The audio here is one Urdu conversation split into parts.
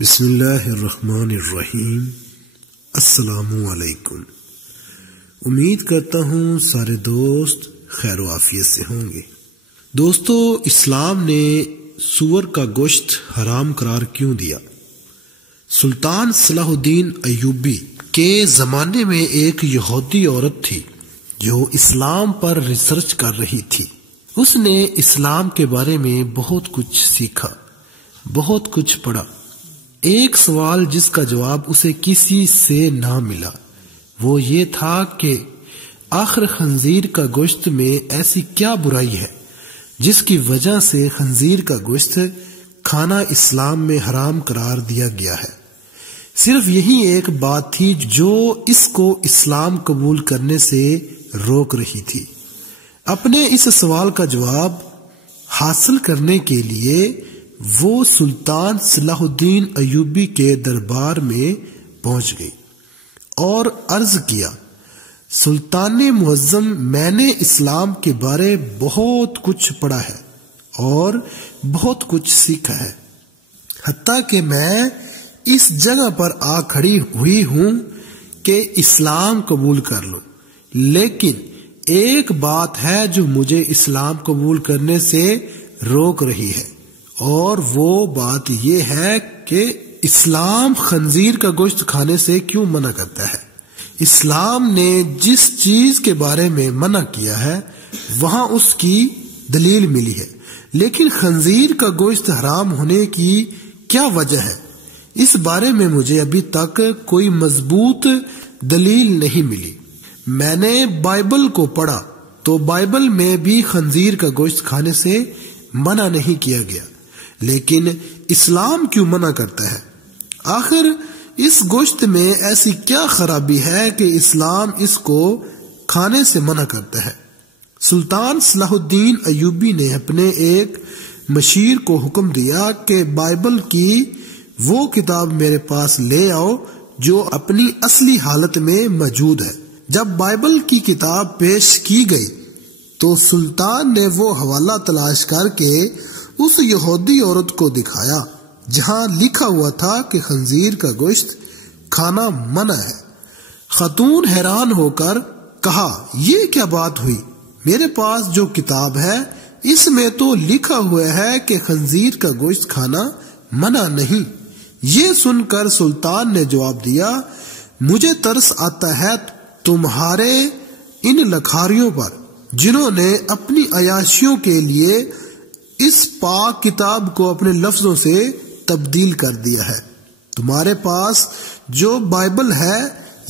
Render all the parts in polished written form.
بسم اللہ الرحمن الرحیم۔ السلام علیکم۔ امید کرتا ہوں سارے دوست خیر و عافیت سے ہوں گے۔ دوستو، اسلام نے سور کا گوشت حرام قرار کیوں دیا؟ سلطان صلاح الدین ایوبی کے زمانے میں ایک یہودی عورت تھی جو اسلام پر ریسرچ کر رہی تھی۔ اس نے اسلام کے بارے میں بہت کچھ سیکھا، بہت کچھ پڑھا۔ ایک سوال جس کا جواب اسے کسی سے نہ ملا وہ یہ تھا کہ آخر خنزیر کا گوشت میں ایسی کیا برائی ہے جس کی وجہ سے خنزیر کا گوشت کھانا اسلام میں حرام قرار دیا گیا ہے۔ صرف یہی ایک بات تھی جو اس کو اسلام قبول کرنے سے روک رہی تھی۔ اپنے اس سوال کا جواب حاصل کرنے کے لیے وہ سلطان صلاح الدین ایوبی کے دربار میں پہنچ گئی اور عرض کیا، سلطان معظم، میں نے اسلام کے بارے بہت کچھ پڑھا ہے اور بہت کچھ سیکھا ہے، حتیٰ کہ میں اس جگہ پر آ کھڑی ہوئی ہوں کہ اسلام قبول کر لوں، لیکن ایک بات ہے جو مجھے اسلام قبول کرنے سے روک رہی ہے، اور وہ بات یہ ہے کہ اسلام خنزیر کا گوشت کھانے سے کیوں منع کرتا ہے۔ اسلام نے جس چیز کے بارے میں منع کیا ہے وہاں اس کی دلیل ملی ہے، لیکن خنزیر کا گوشت حرام ہونے کی کیا وجہ ہے، اس بارے میں مجھے ابھی تک کوئی مضبوط دلیل نہیں ملی۔ میں نے بائبل کو پڑھا تو بائبل میں بھی خنزیر کا گوشت کھانے سے منع نہیں کیا گیا، لیکن اسلام کیوں منع کرتا ہے؟ آخر اس گوشت میں ایسی کیا خرابی ہے کہ اسلام اس کو کھانے سے منع کرتا ہے؟ سلطان صلاح الدین ایوبی نے اپنے ایک مشیر کو حکم دیا کہ بائبل کی وہ کتاب میرے پاس لے آؤ جو اپنی اصلی حالت میں موجود ہے۔ جب بائبل کی کتاب پیش کی گئی تو سلطان نے وہ حوالہ تلاش کر کے اس یہودی عورت کو دکھایا جہاں لکھا ہوا تھا کہ خنزیر کا گوشت کھانا منع ہے۔ خاتون حیران ہو کر کہا، یہ کیا بات ہوئی؟ میرے پاس جو کتاب ہے اس میں تو لکھا ہوا ہے کہ خنزیر کا گوشت کھانا منع نہیں۔ یہ سن کر سلطان نے جواب دیا، مجھے ترس آتا ہے تمہارے ان لکھاریوں پر جنہوں نے اپنی عیاشیوں کے لیے اس پاک کتاب کو اپنے لفظوں سے تبدیل کر دیا ہے۔ تمہارے پاس جو بائبل ہے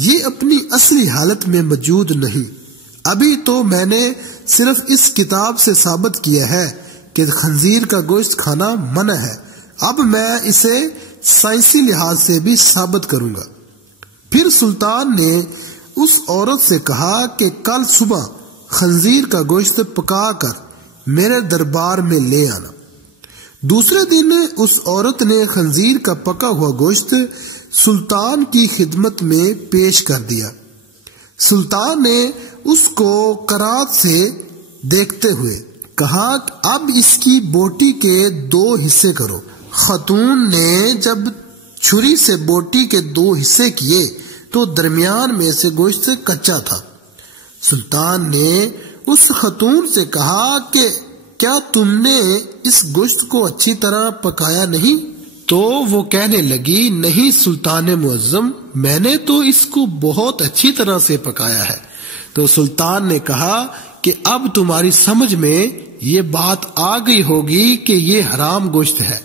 یہ اپنی اصلی حالت میں موجود نہیں۔ ابھی تو میں نے صرف اس کتاب سے ثابت کیا ہے کہ خنزیر کا گوشت کھانا منع ہے، اب میں اسے سائنسی لحاظ سے بھی ثابت کروں گا۔ پھر سلطان نے اس عورت سے کہا کہ کل صبح خنزیر کا گوشت پکا کر میرے دربار میں لے آنا۔ دوسرے دن اس عورت نے خنزیر کا پکا ہوا گوشت سلطان کی خدمت میں پیش کر دیا۔ سلطان نے اس کو قرات سے دیکھتے ہوئے کہا، اب اس کی بوٹی کے 2 حصے کرو۔ خاتون نے جب چھری سے بوٹی کے 2 حصے کیے تو درمیان میں سے گوشت کچا تھا۔ سلطان نے اس خاتون سے کہا کہ کیا تم نے اس گوشت کو اچھی طرح پکایا نہیں؟ تو وہ کہنے لگی، نہیں سلطان معظم، میں نے تو اس کو بہت اچھی طرح سے پکایا ہے۔ تو سلطان نے کہا کہ اب تمہاری سمجھ میں یہ بات آ گئی ہوگی کہ یہ حرام گوشت ہے،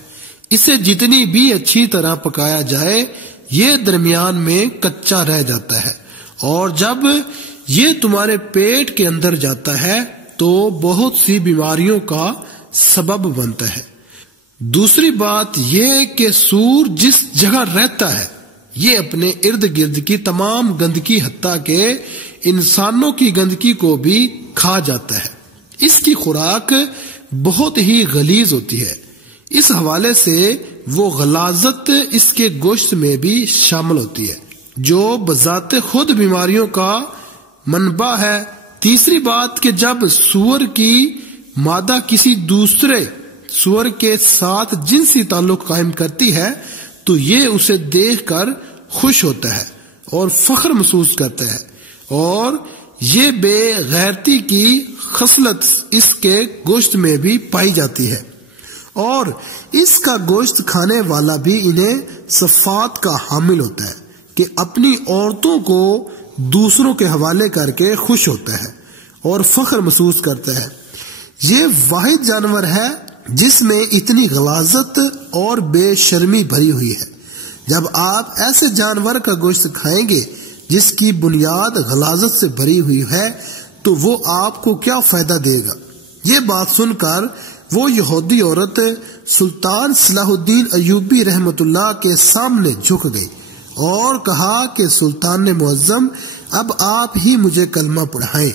اسے جتنی بھی اچھی طرح پکایا جائے یہ درمیان میں کچا رہ جاتا ہے، اور جب یہ تمہارے پیٹ کے اندر جاتا ہے تو بہت سی بیماریوں کا سبب بنتا ہے۔ دوسری بات یہ کہ سور جس جگہ رہتا ہے یہ اپنے ارد گرد کی تمام گندگی حتیٰ کہ انسانوں کی گندگی کو بھی کھا جاتا ہے۔ اس کی خوراک بہت ہی غلیظ ہوتی ہے، اس حوالے سے وہ غلاظت اس کے گوشت میں بھی شامل ہوتی ہے جو بذات خود بیماریوں کا منبع ہے۔ تیسری بات کہ جب سور کی مادہ کسی دوسرے سور کے ساتھ جنسی تعلق قائم کرتی ہے تو یہ اسے دیکھ کر خوش ہوتا ہے اور فخر محسوس کرتا ہے، اور یہ بے غیرتی کی خصلت اس کے گوشت میں بھی پائی جاتی ہے، اور اس کا گوشت کھانے والا بھی انہیں صفات کا حامل ہوتا ہے کہ اپنی عورتوں کو دوسروں کے حوالے کر کے خوش ہوتا ہے اور فخر محسوس کرتا ہے۔ یہ واحد جانور ہے جس میں اتنی غلاظت اور بے شرمی بھری ہوئی ہے۔ جب آپ ایسے جانور کا گوشت کھائیں گے جس کی بنیاد غلاظت سے بھری ہوئی ہے تو وہ آپ کو کیا فائدہ دے گا؟ یہ بات سن کر وہ یہودی عورت سلطان صلاح الدین ایوبی رحمت اللہ کے سامنے جھک گئی اور کہا کہ سلطان معظم، اب آپ ہی مجھے کلمہ پڑھائیں۔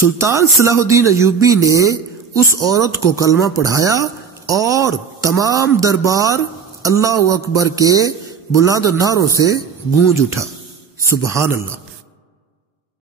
سلطان صلاح الدین ایوبی نے اس عورت کو کلمہ پڑھایا اور تمام دربار اللہ اکبر کے بلند نعروں سے گونج اٹھا۔ سبحان اللہ۔